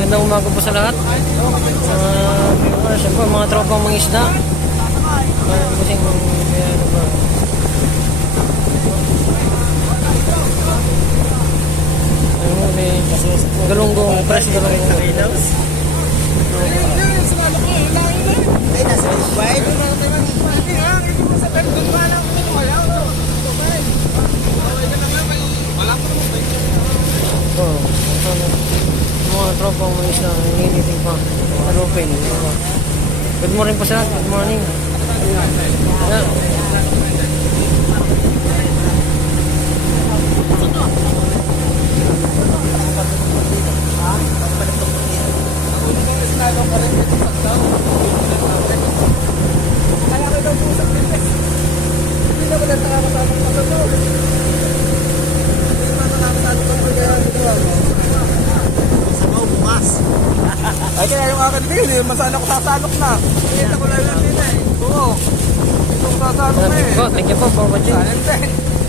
Magandang umaga po sa lahat. Viewers, yan po, mga tropang mga isda. Busing kaya ano ba? Galunggong, press galunggong. Ay, nasa Dubai. Oh, mga tropang mga isda, nililiting pa. Alupin. Good morning po sa lahat. Good morning. Ayan. Ay, kaya yung akin din, masana ko sasalok na. Kita ko lang din eh. Oo. Ito ko sasalok na eh. Thank you po, Papa Jim. Saan din.